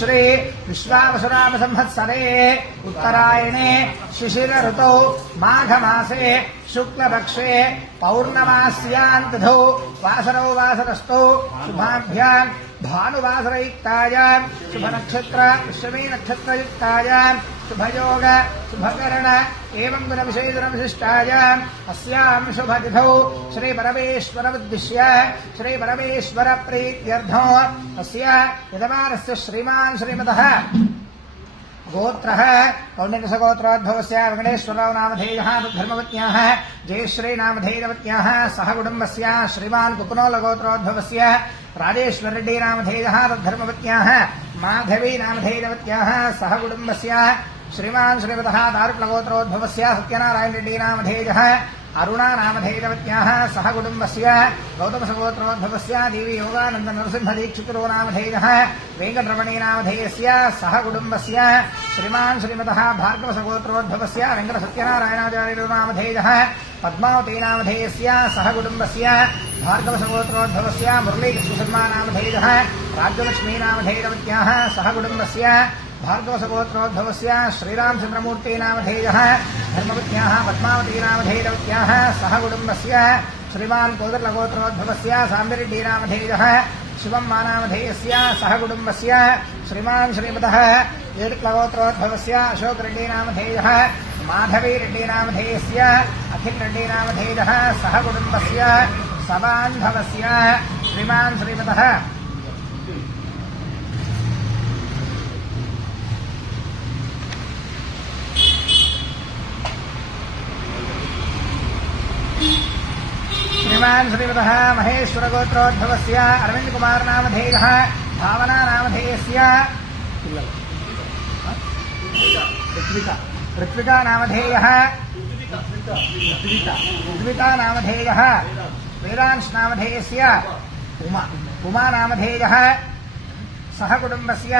श्री विश्वावसुनाम संवत्सरे उत्तरायणे शिशिर ऋतौ माघमासे शुक्लपक्षे पौर्णमास्यान्तिथौ वासरौ वासरस्थौ शुभाभ्यां भानुवासरयुक्तायां शुभनक्षत्र पुष्यमी नक्षत्रयुक्तायां शुभयोग शुभकरण एवं गुणविशेषण विशिष्टायाम् अस्यां शुभतिथौ श्री परमेश्वरमुद्दिश्य श्री परमेश्वर प्रीत्यर्थो अस्य यजमानस्य श्रीमान् श्रीमतः गोत्रः कौण्डिन्यसगोत्रोद्भवस्य वेङ्कटेश्वरराव नामधेयः धर्मपत्न्याः जयश्री नामधेयवत्याः सह कुटुम्बस्य श्रीमान् कुकुनोलगोत्रोद्भवस्य राजेश्वररेड्डी नामधेयः धर्मपत्न्याः माधवी नामधेयवत्याः सह कुटुम्बस्य श्रीमान् श्रीमतः दारुक्लगोत्रोद्भवस्य सत्यनारायण रेड्डी नामधेयः अरुणा नामधेयवत्याः सह कुटुम्बस्य गौतमसगोत्रोद्भवस्य देवी योगानन्द नरसिंहदीक्षितो नामधेयः वेङ्कटरमणी नामधेयस्य सह कुटुम्बस्य श्रीमान् श्रीमतः भार्गवसगोत्रोद्भवस्य वेङ्कटसत्यनारायणाचार्यो नामधेयः पद्मावती नामधेयस्य सह कुटुम्बस्य भार्गवसगोत्रोद्भवस्य मुरलीकृष्णशर्मा नामधेयः राज्यलक्ष्मी नामधेयवत्याः सह कुटुम्बस्य भार्गवसगोत्रोद्भवस्य श्रीरामचन्द्रमूर्ति नामधेयः धर्मपत्न्याः पद्मावती नामधेयवत्याः सह कुटुम्बस्य श्रीमान् कोदर्लगोत्रोद्भवस्य साम्बिरेड्डी नामधेयः शिवम्मा नामधेयस्य सह कुटुम्बस्य श्रीमान् श्रीमतः येडुक्लगोत्रोद्भवस्य अशोकरेड्डी नामधेयः माधवीरेड्डी नामधेयस्य अखिलरेड्डी नामधेयः सह कुटुम्बस्य सबान्धवस्य श्रीमान् श्रीमतः श्रीमान् श्रीमतः महेश्वरगोत्रोद्भवस्य अरविंद कुमार नामधेयः भावना नामधेयस्य ऋत्विका नामधेयः ऋत्विका नामधेयः वेदांश नामधेयस्य उमा नामधेयः सह कुटुम्बस्य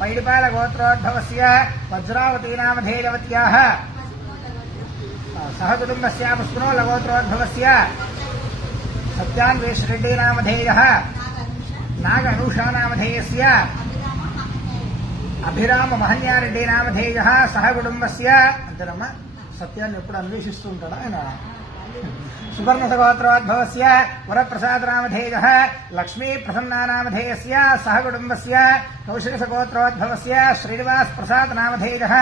पैडिपालगोत्रोद्भवस्य वज्रावती नामधेयवत्याः सह कुटुम्बस्य पुष्पनोलगोत्रोद्भवस्य सत्यान्वेश रेड्डी नामधेयः नाग अनूषा नामधेयस्य अभिराम महन्यारेड्डी नामधेयः सह कुटुम्बस्य अंतरम्मा सत्याన్ని ఎప్పుడు అన్వేషిస్తూ ఉంటాడు ఆయన सुवर्णसगोत्रोद्भवस्य वरप्रसाद नामधेयः लक्ष्मी प्रसन्ना नामधेयस्य सह कुटुम्बस्य कौशिकसगोत्रोद्भवस्य श्रीनिवास प्रसाद नामधेयः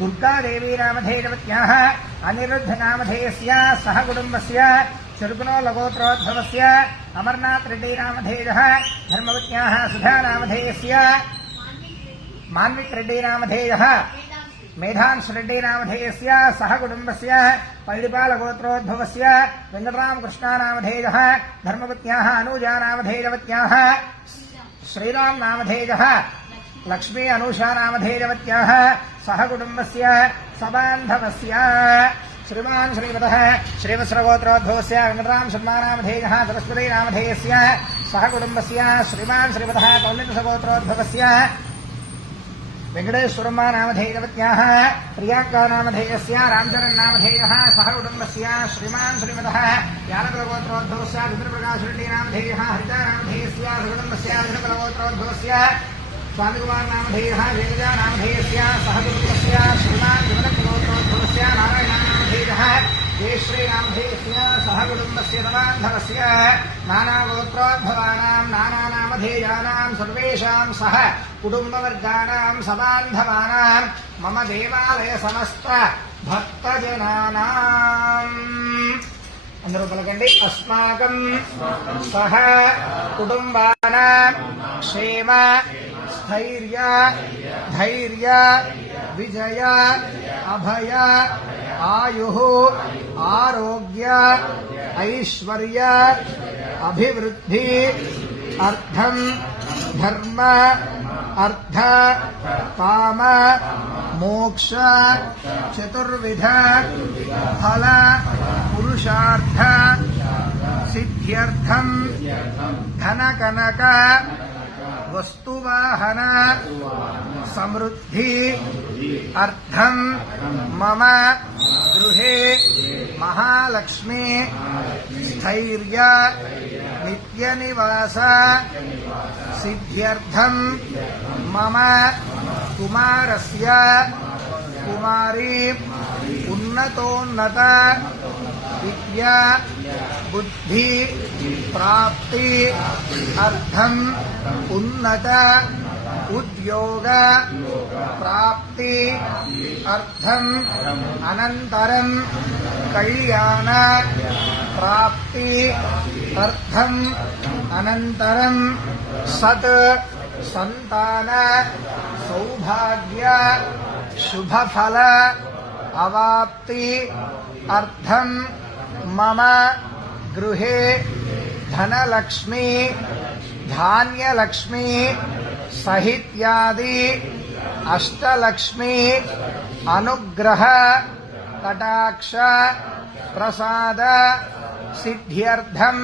दुर्गादेवी नामधेयवत्याः अनिरुद्ध नामधेयस्य सह कुटुम्बस्य चरुकुनोलगोत्रोद्भवस्य अमरनाथ रेड्डी नामधेयः धर्मवत्याः सुधा नामधेयस्य मान्विक रेड्डी नामधेयः मेधांश रेड्डी नामधेयस्य सह कुटुम्बस्य पैडिपालगोत्रोद्भवस्य वेङ्कटरामकृष्णा नामधेयः धर्मवत्याः अनुजा नामधेयवत्याः श्रीराम नामधेयः लक्ष्मी अनूषा नामधेयवत्याः सह कुटुम्बस्य सबान्धवस्य श्रीमान् श्रीमतः श्रीवत्सरगोत्रोद्भवस्य वेङ्कटराम शर्मा नामधेयः सरस्वती नामधेयस्य सह कुटुम्बस्य श्रीमान् श्रीमतः कौण्डिन्यसगोत्रोद्भवस्य वेङ्कटेश्वरम्मा नामधेयवत्याः प्रियाङ्का नामधेयस्य रामचरण नामधेयः सह कुटुम्बस्य श्रीमान् श्रीमतः यादवगोत्रोद्भवस्य रुद्रप्रकाश रेड्डी नामधेयः हरिता नामधेयस्य सकुटुम्बस्य विष्णुकुलगोत्रोद्भवस्य स्वामिकुमार नामधेयः वेदजा नामधेयस्य सह कुटुम्बस्य श्रीमान् विमलकुलगोत्रोद्भवस्य नारायण नामधेयः जयश्री नामधेयस्य सह कुटुम्बस्य तमान्धवस्य नानागोत्रोद्भवानां नानानामधेयानां सर्वेषां सह कुटुम्बवर्गाणां सबान्धवानां मम देवालय समस्त भक्तजनानाम् अंदरू पलकंడి अस्माकं सह कुटुम्बानां क्षेम स्थैर्य धैर्य विजय अभय आयुः आरोग्य ऐश्वर्य अभिवृद्धि अर्थं धर्म अर्थ काम मोक्ष चतुर्विध फल पुरुषार्थ सिद्ध्यर्थं धन कनक वस्तुवाहन समृद्धि अर्थं मम गृहे महालक्ष्मी स्थैर्य नित्यनिवास सिद्ध्यर्थं మమ కుమారస్య కుమారీ ఉన్నతోన్నత విద్యా బుద్ధి ప్రాప్తి అర్థం ఉన్నత ఉద్యోగ ప్రాప్తి అర్థం అనంతరం కళ్యాణ ప్రాప్తి అర్థం అనంతరం సత్ సంతాన సౌభాగ్య శుభఫల అవాప్తి అర్థం మమ గృహే ధనలక్ష్మి ధాన్యలక్ష్మి సహిత్యాది అష్టలక్ష్మి అనుగ్రహ కటాక్ష ప్రసాద సిద్ధ్యర్థం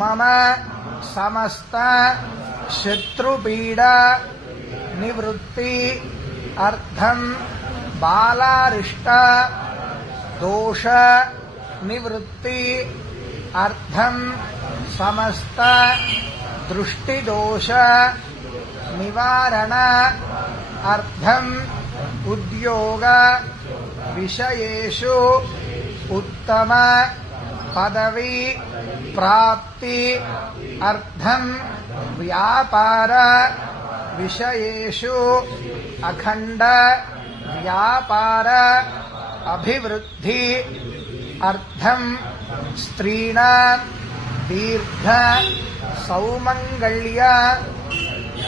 మమ సమస్త శత్రుపీడ నివృత్తి అర్థం బాలారిష్ట దోష నివృత్తి అర్థం సమస్త దృష్టిదోష నివారణ అర్థం ఉద్యోగ విషయేషు ఉత్తమ పదవి ప్రాప్తి అర్థం వ్యాపార విషయేషు అఖండ వ్యాపార అభివృద్ధి అర్థం స్త్రీణాం దీర్ఘ సౌమంగళ్య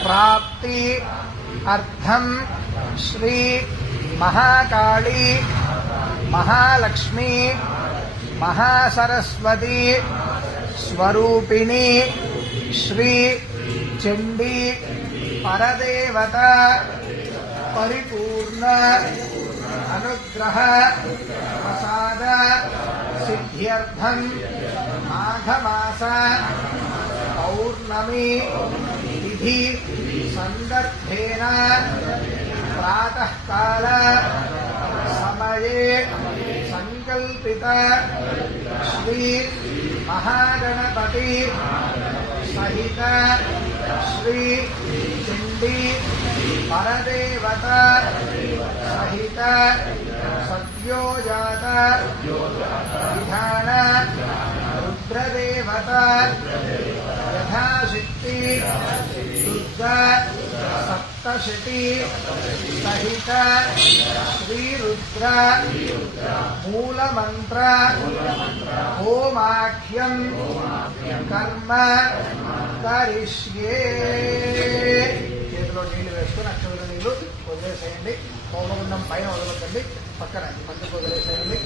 ప్రాప్తి అర్థం శ్రీ మహాకాళీ మహాలక్ష్మి మహాసరస్వతి స్వరూపిణి శ్రీ చండీ పరదేవత పరిపూర్ణ అనుగ్రహ ప్రసాద సిద్ధ్యర్థం మాఘమాస పౌర్ణమి తిథి సందర్భేన ప్రాతఃకాల సమయే సంకల్పిత శ్రీ మహాగణపతి సహిత శ్రీ చండీ పరదేవత సహిత సద్యోజాత విధాన రుద్రదేవత యథాశక్తి దుర్గా సప్తశతి సహిత శ్రీరుద్ర మూలమంత్ర హోమాఖ్యం కర్మ కరిష్యే. చేతిలో నీళ్లు వేసుకుని అక్షర నీళ్లు వదిలేసేయండి. హోమగుండం పైన వదలకండి, పక్కన మధ్యకు వదిలేసేయండి.